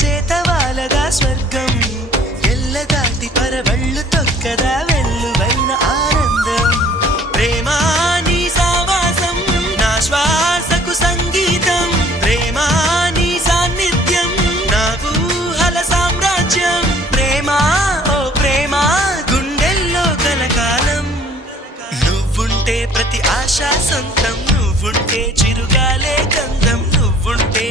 చేత వాలదా స్వర్గం ఎల్ల దాటి పరవళ్ళు తొక్కదా వెల్లువైన ఆనందం ప్రేమా నీ సావాసం నా శ్వాసకు సంగీతం ప్రేమా నీ సాన్నిధ్యం నా ఊహల సామ్రాజ్యం ప్రేమా ఓ ప్రేమా గుండెల్లో కలకాలం నువ్వుంటే ప్రతి ఆశ సొంతం నువ్వుంటే చిరుగాలే గంధం నువ్వుంటే